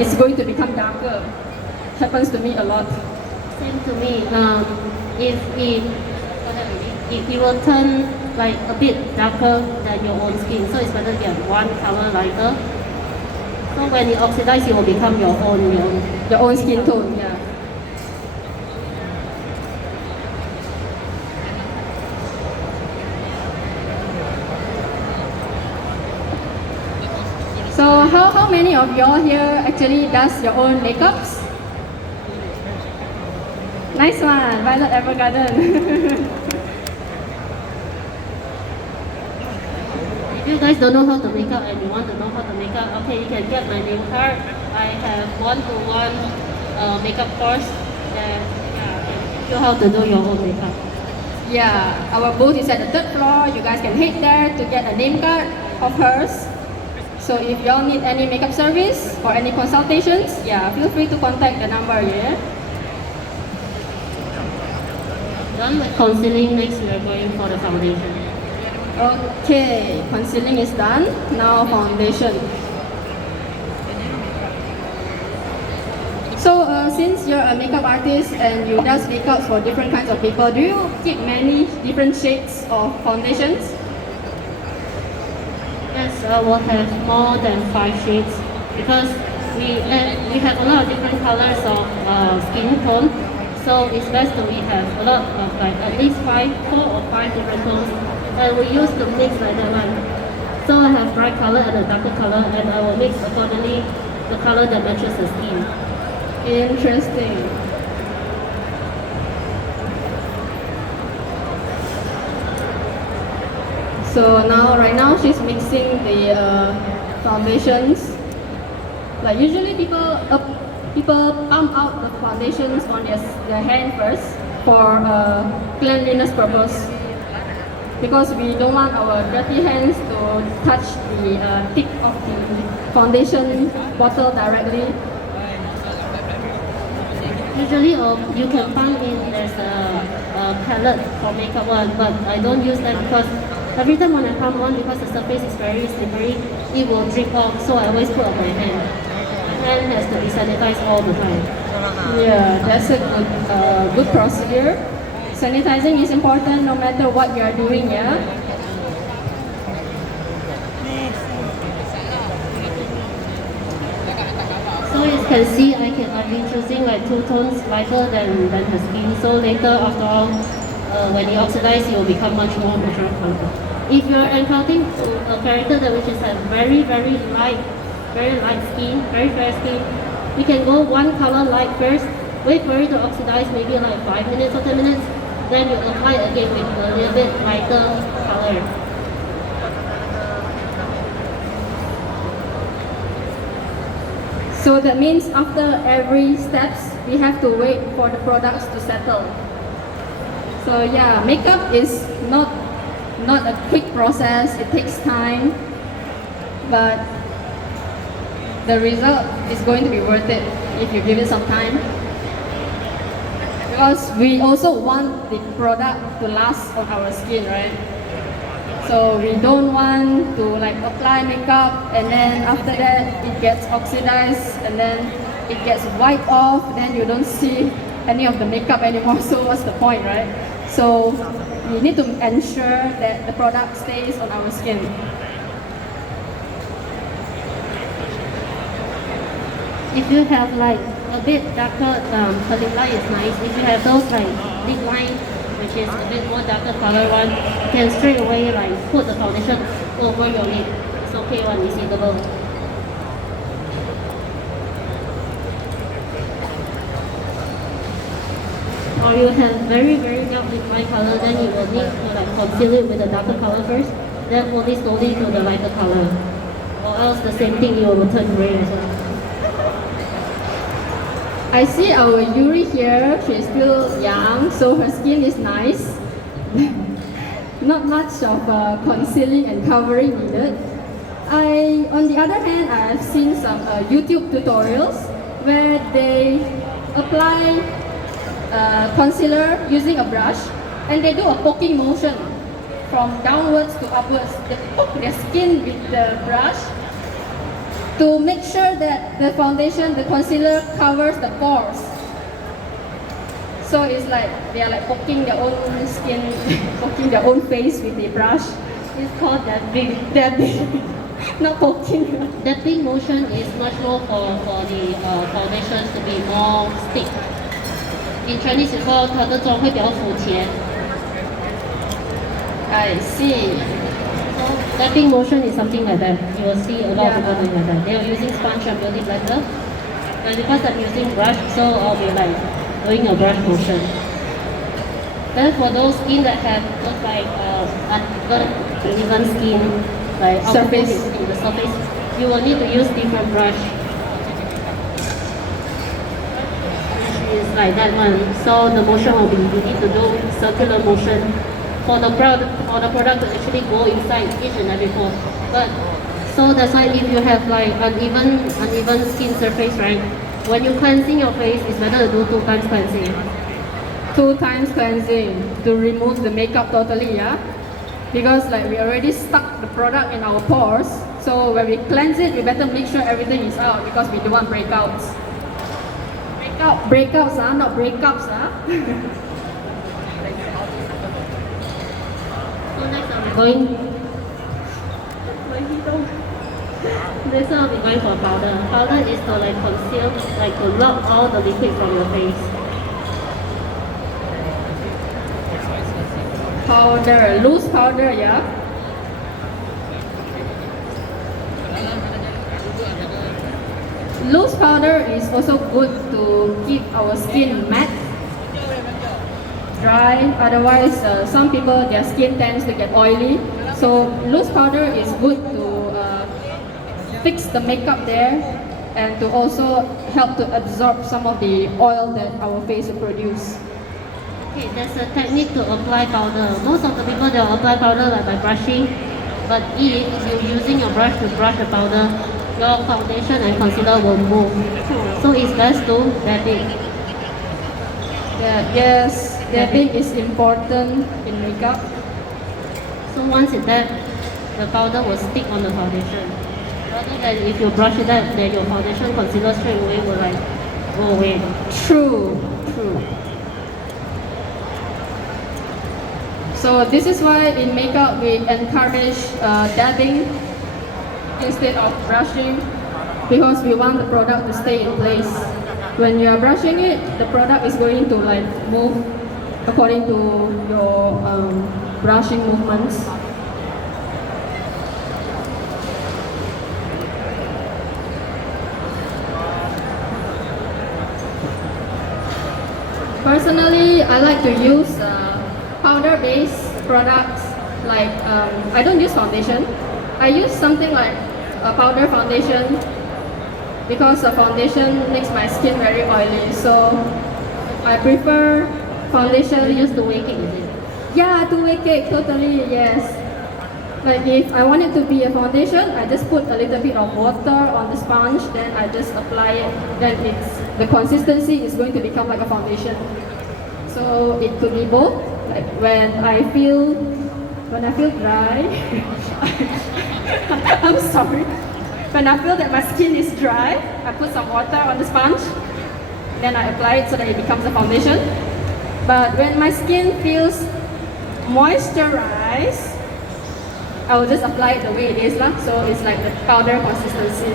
it's going to become darker. Happens to me a lot. Same to me. If it will turn like a bit darker than your own skin, so it's better to get one color lighter. So when it oxidizes, it will become Your own skin tone. Yeah. So how many of y'all here actually does your own makeups? Nice one, Violet Evergarden. If you guys don't know how to make up and you want to know how to make up, okay, you can get my name card. I have one-to-one makeup course that can teach you how to do your own makeup. Yeah, our booth is at the 3rd floor. You guys can head there to get a name card of hers. So if y'all need any makeup service or any consultations, yeah, feel free to contact the number here. Done with concealing, next we are going for the foundation. Okay, concealing is done. Now foundation. So since you're a makeup artist and you does makeup for different kinds of people, do you keep many different shades of foundations? Yes, I will have more than 5 shades because we have a lot of different colors of skin tone. So it's best that we have a lot of like at least 4 or 5 different tones, and we use the mix like that one. So I have bright color and a darker color, and I will mix accordingly the color that matches the skin. Interesting. So right now she's mixing the foundations. Like usually people pump out the foundations on their hand first for cleanliness purpose, because we don't want our dirty hands to touch the tip of the foundation bottle directly. Usually you can find in there's a palette for makeup one, but I don't use that because every time when I pump on, because the surface is very slippery, it will drip off, so I always put on my hand. Hand has to be sanitized all the time. Yeah, that's a good procedure. Sanitizing is important no matter what you are doing, yeah? So as you can see, I've been choosing like 2 tones lighter than her skin. So later, after all, when you oxidize, it will become much more natural color. If you're encountering a character that which is a very light skin, very fair skin, you can go one color light first, wait for it to oxidize maybe like 5 minutes or 10 minutes, then you apply again with a little bit lighter color. So that means after every steps, we have to wait for the products to settle. So yeah, makeup is not a quick process, it takes time, but the result is going to be worth it if you give it some time. Because we also want the product to last on our skin, right? So we don't want to like apply makeup and then after that it gets oxidized and then it gets wiped off, then you don't see any of the makeup anymore. So what's the point, right? So we need to ensure that the product stays on our skin. If you have like a bit darker curling line is nice. If you have those like big line, which is a bit more darker color one, you can straight away like put the foundation over your lid. It's okay one, it's eatable. Or you have very dark big line color, then you will need to like conceal it with a darker color first, then only slowly to the lighter color. Or else the same thing, you will turn gray as well. I see our Yuri here, she's still young, so her skin is nice. Not much of concealing and covering needed. On the other hand, I've seen some YouTube tutorials where they apply concealer using a brush and they do a poking motion from downwards to upwards. They poke their skin with the brush to make sure that the foundation, the concealer covers the pores. So it's like they are like poking their own skin, poking their own face with the brush. It's called dabbing. Dabbing, not poking. Dabbing motion is much more for the foundation to be more stick. In Chinese, it's called 它的妆会比较服帖。 I see. So dabbing motion is something like that. You will see a lot of Yeah. people doing like that. They are using sponge and beauty blender. And because I'm using brush, so I'll be like doing a brush motion. Then for those skin that have got like uneven skin, like Surface. in the surface, you will need to use different brush. It's like that one. So the motion will be, you need to do circular motion for the product to actually go inside each and every pore. But so that's why if you have like uneven skin surface, right? When you cleansing your face, it's better to do 2 times cleansing. 2 times cleansing to remove the makeup totally, yeah? Because like we already stuck the product in our pores, so when we cleanse it, we better make sure everything is out because we don't want breakouts. Breakouts, not breakups, So next I'm going. Next I'll be going for powder. Powder is to like conceal, like to lock all the liquid from your face. Powder, loose powder, yeah? Loose powder is also good to keep our skin matte, dry. Otherwise, some people, their skin tends to get oily. So loose powder is good to fix the makeup there and to also help to absorb some of the oil that our face will produce. Okay, there's a technique to apply powder. Most of the people they'll apply powder like by brushing, but if you're using your brush to brush the powder, your foundation and concealer will move. So it's best to dab it. Yeah, yes, dabbing is important in makeup. So once it dab, the powder will stick on the foundation. Rather than if you brush it up, then your foundation concealer straight away will like go away. True. So this is why in makeup we encourage dabbing instead of brushing because we want the product to stay in place. When you are brushing it, the product is going to like move according to your brushing movements. Personally, I like to use powder-based products like, I don't use foundation. I use something like a powder foundation because the foundation makes my skin very oily. So I prefer foundation. Just to wake it, is it? Yeah, two-way cake, totally, yes. Like if I want it to be a foundation, I just put a little bit of water on the sponge, then I just apply it. Then the consistency is going to become like a foundation. So it could be both. Like when I feel dry, I'm sorry. When I feel that my skin is dry, I put some water on the sponge, then I apply it so that it becomes a foundation. But when my skin feels moisturized, I will just apply it the way it is, so it's like the powder consistency.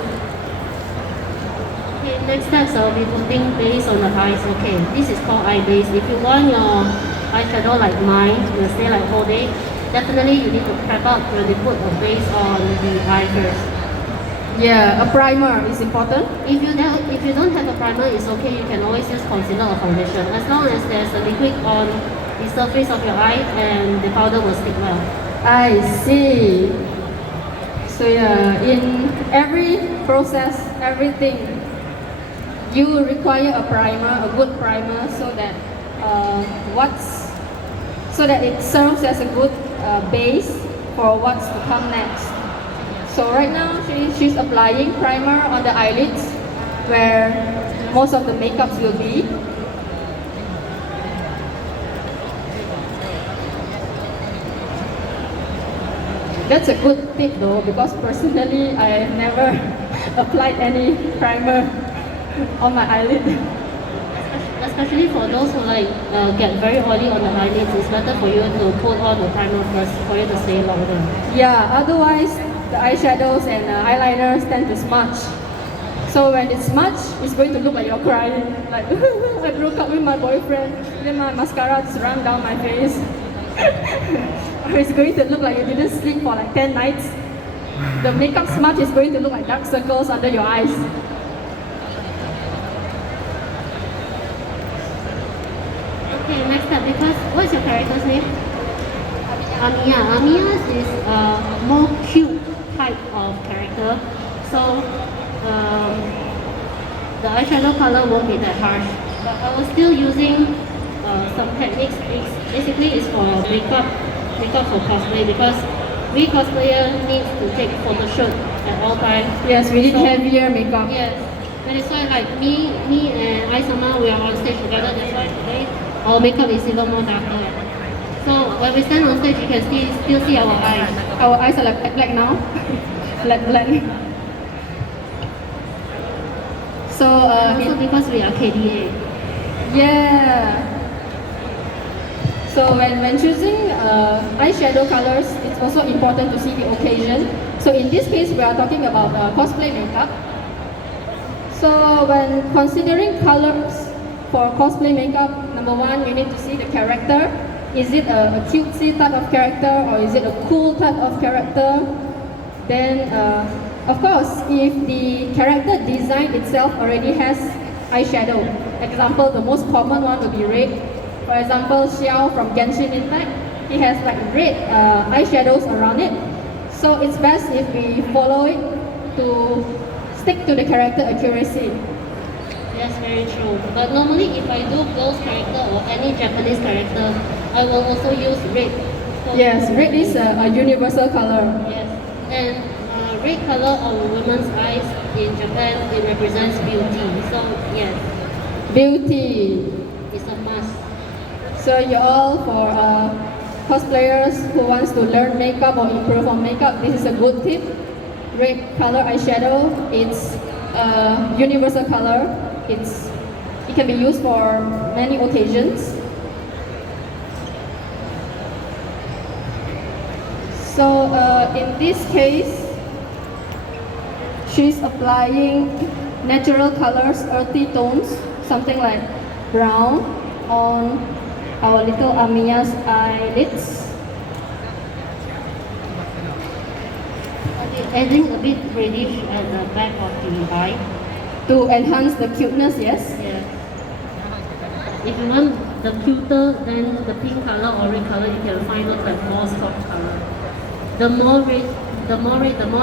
Okay, next steps I'll be putting base on the eyes. Okay, this is called eye base. If you want your eyeshadow like mine, will stay like whole day, definitely you need to prep up when you put a base on the eye first. Yeah, a primer is important. If you don't have a primer, it's okay. You can always use concealer or foundation. As long as there's a liquid on the surface of your eye and the powder will stick well. I see. So yeah, in every process, everything, you require a primer, a good primer, so that it serves as a good base for what's to come next. So right now she's applying primer on the eyelids where most of the makeups will be. That's a good tip though, because personally I never applied any primer on my eyelid. Especially for those who get very oily on the eyelids, it's better for you to put on the primer first for you to stay longer. Yeah, otherwise the eyeshadows and eyeliners tend to smudge. So when it's smudged, it's going to look like you're crying. Like, I broke up with my boyfriend, then my mascara just ran down my face. Or it's going to look like you didn't sleep for like 10 nights. The makeup smudge is going to look like dark circles under your eyes. Okay, next up, because what's your character's name? Amiya. Amiya is a more cute type of character. So the eyeshadow color won't be that harsh. But I was still using some techniques. Basically, it's for makeup for cosplay because we cosplayer needs to take photo shoot at all times. Yes, we need heavier makeup. Yes, and it's why like me and Aisama, we are on stage together. That's why today our makeup is even more darker. So when we stand on stage, you can still see our eyes. Our eyes are like black now. black. So Also because we are KDA. yeah. So when choosing eyeshadow colors, it's also important to see the occasion. So in this case, we are talking about cosplay makeup. So when considering colors for cosplay makeup, number one, you need to see the character. Is it a cutesy type of character or is it a cool type of character? Then, of course, if the character design itself already has eyeshadow, example, the most common one would be red. For example, Xiao from Genshin Impact, he has like red eyeshadows around it. So it's best if we follow it to stick to the character accuracy. Yes, very true. But normally, if I do girl's character or any Japanese character, I will also use red. So Yes, red is a universal color. yes, and red color on women's eyes in Japan, it represents beauty. So yes, Beauty. it's a must. So you're all for cosplayers who wants to learn makeup or improve on makeup, this is a good tip. Red color eyeshadow, it's a universal color. It can be used for many occasions. So in this case, she's applying natural colors, earthy tones, something like brown on our little Amiya's eyelids. Okay, adding a bit reddish at the back of the eye. To enhance the cuteness, yes? Yeah. If you want the cuter, then the pink color or red color, you can find out like more soft color. The more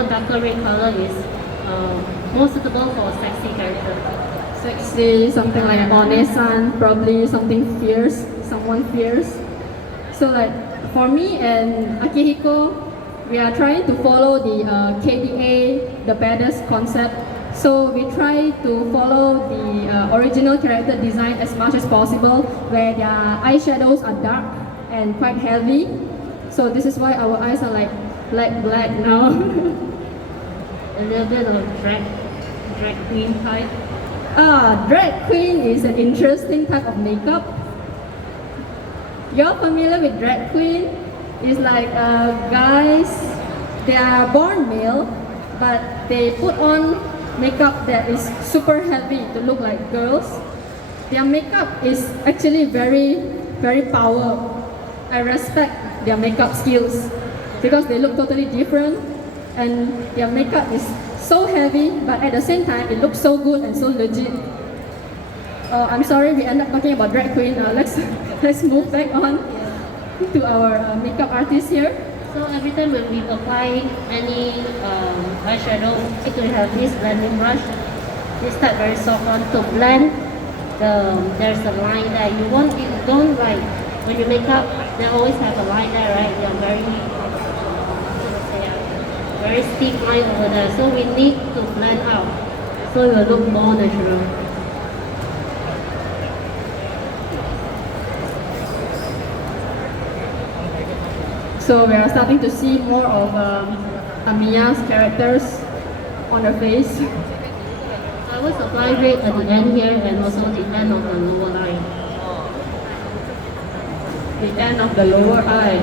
darker red color is more suitable for sexy character. Sexy, something like One-san, probably something fierce, someone fierce. So like for me and Akihiko, we are trying to follow the KDA, the badass concept. So we try to follow the original character design as much as possible, where their eyeshadows are dark and quite heavy. So this is why our eyes are like black now. A little bit of drag queen type. Drag queen is an interesting type of makeup. You're familiar with drag queen? It's like guys, they are born male, but they put on makeup that is super heavy to look like girls. Their makeup is actually very, very powerful. I respect their makeup skills because they look totally different and their makeup is so heavy, but at the same time it looks so good and so legit. I'm sorry we end up talking about drag queen. Let's move back on to our makeup artist here. So every time when we apply any eyeshadow, we have this blending brush. This type very soft one to blend there's a line there. You don't like when you make up, they always have a line there, right? They're very steep line over there. So we need to blend out so it will look more natural. So we are starting to see more of Amiya's characters. on her face. I will apply red at the end here and also the end of the lower line. The end of the lower eye.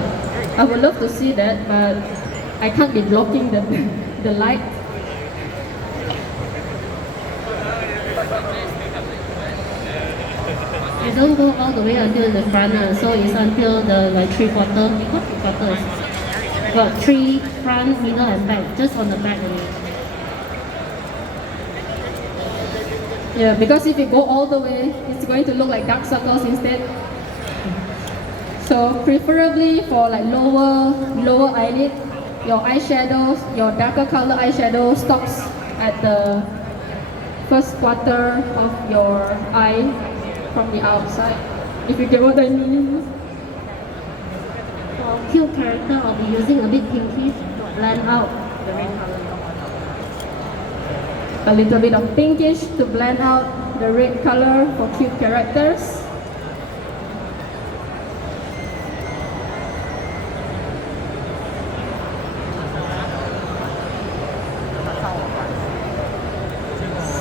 I would love to see that, but I can't be blocking the light. I don't go all the way until the front, so it's until the like 3/4. Because 3/4 is got 3 front, middle, and back, just on the back only. Yeah, because if you go all the way, it's going to look like dark circles instead. So preferably for like lower eyelid, your eyeshadows, your darker color eyeshadow stops at the first quarter of your eye from the outside. If you get what I mean. For cute character, I'll be using a bit pinkish to blend out the red color. A little bit of pinkish to blend out the red color for cute characters.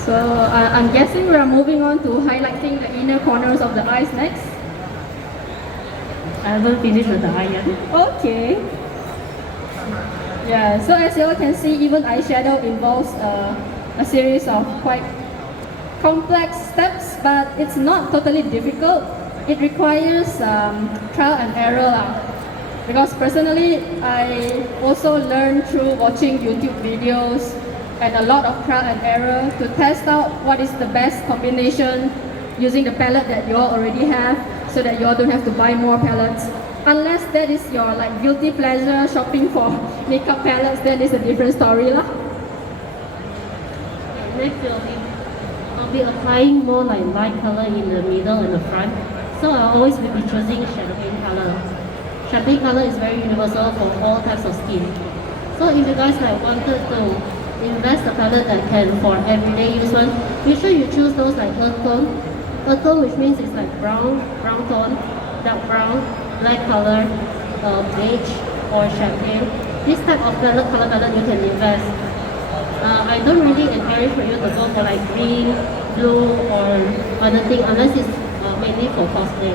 So I'm guessing we are moving on to highlighting the inner corners of the eyes next. I haven't finished with the eye yet. Okay. Yeah, so as you all can see, even eyeshadow involves a series of quite complex steps, but it's not totally difficult. It requires trial and error. Because personally, I also learned through watching YouTube videos and a lot of trial and error to test out what is the best combination using the palette that you all already have, so that you all don't have to buy more palettes. Unless that is your like guilty pleasure shopping for makeup palettes, then it's a different story lah. Next I'll be applying more like light color in the middle and the front. So I always will be choosing champagne color. Champagne color is very universal for all types of skin. So if you guys like wanted to invest the palette that can for everyday use one, make sure you choose those like earth tone. Earth tone, which means it's like brown tone, dark brown, light color, beige or champagne. This type of color palette you can invest. I don't really encourage for you to go for like green, blue or other thing unless it's mainly for cosplay.